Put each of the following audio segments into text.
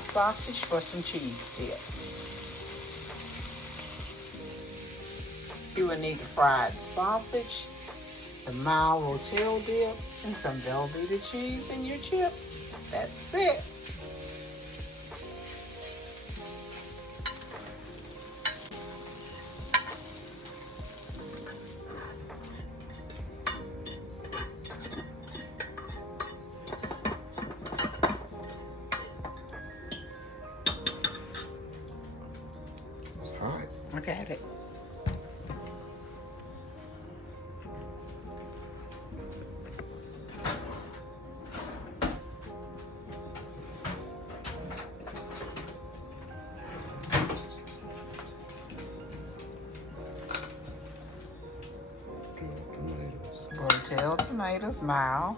sausage for some cheese dip. You will need fried sausage, the mild rotel dips, and some Velveeta cheese in your chips. That's it. It's hot. Look at it. Rotel tomatoes, mild.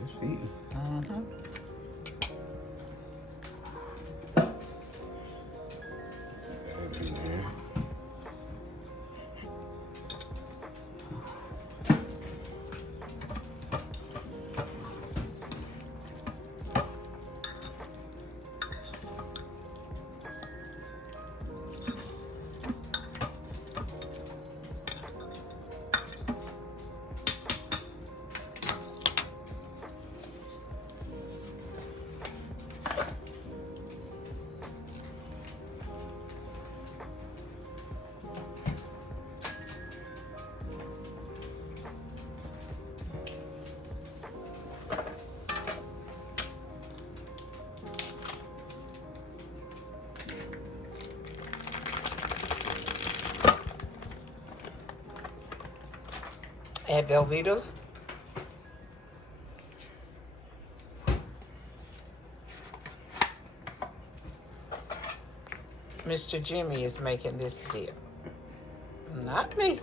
Just eating. Mm-hmm. That in there. Add Velveeta. Mr. Jimmy is making this dip. Not me.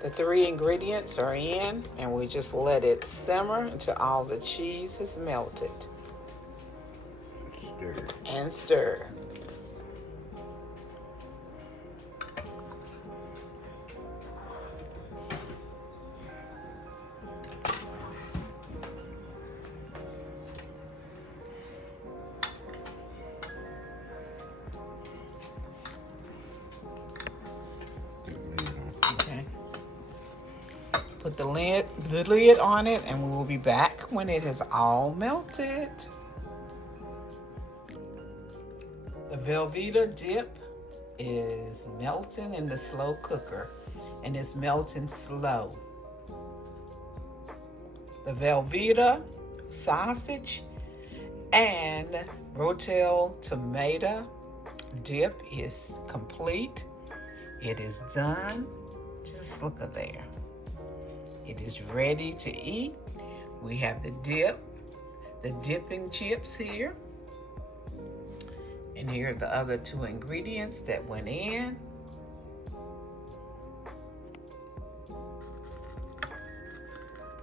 The 3 ingredients are in, and we just let it simmer until all the cheese is melted. Stir. And stir. Okay. Put the lid on it, and we will be back when it is all melted. The Velveeta dip is melting in the slow cooker, and it's melting slow. The Velveeta sausage and rotel tomato dip is complete. It is done. Just look at there. It is ready to eat. We have the dip, the dipping chips here. And here are the other 2 ingredients that went in.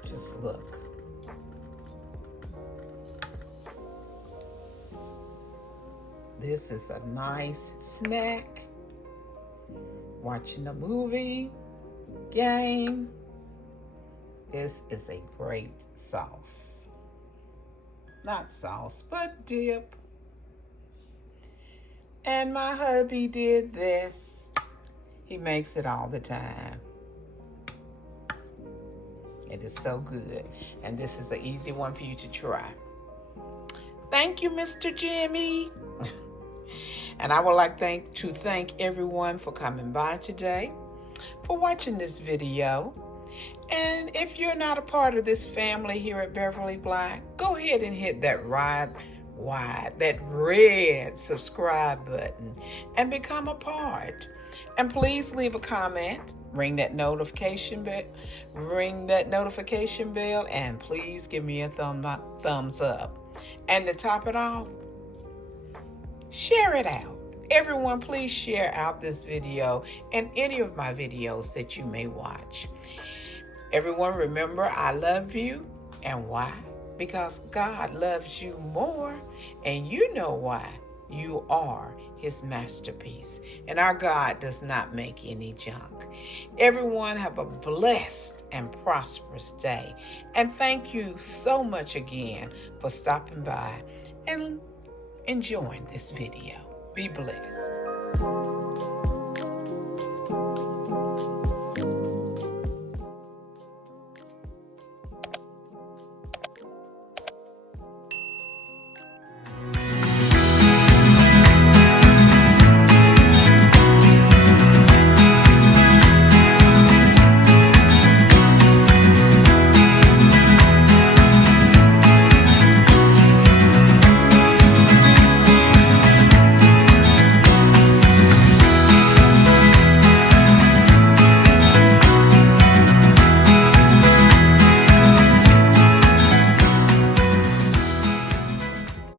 Just look. This is a nice snack. Watching a movie, game. This is a great sauce. Not sauce, but dip. And my hubby did this. He makes it all the time. It is so good. And this is an easy one for you to try. Thank you, Mr. Jimmy. And I would like to thank everyone for coming by today. for watching this video. And if you're not a part of this family here at Beverly Black, go ahead and hit that that red subscribe button and become a part. And please leave a comment, ring that notification bell, and please give me a thumbs up. And to top it off, share it out. Everyone, please share out this video and any of my videos that you may watch. Everyone, remember, I love you. And why? Because God loves you more, and you know why. You are his masterpiece, and our God does not make any junk. Everyone, have a blessed and prosperous day, and thank you so much again for stopping by and enjoying this video. Be blessed.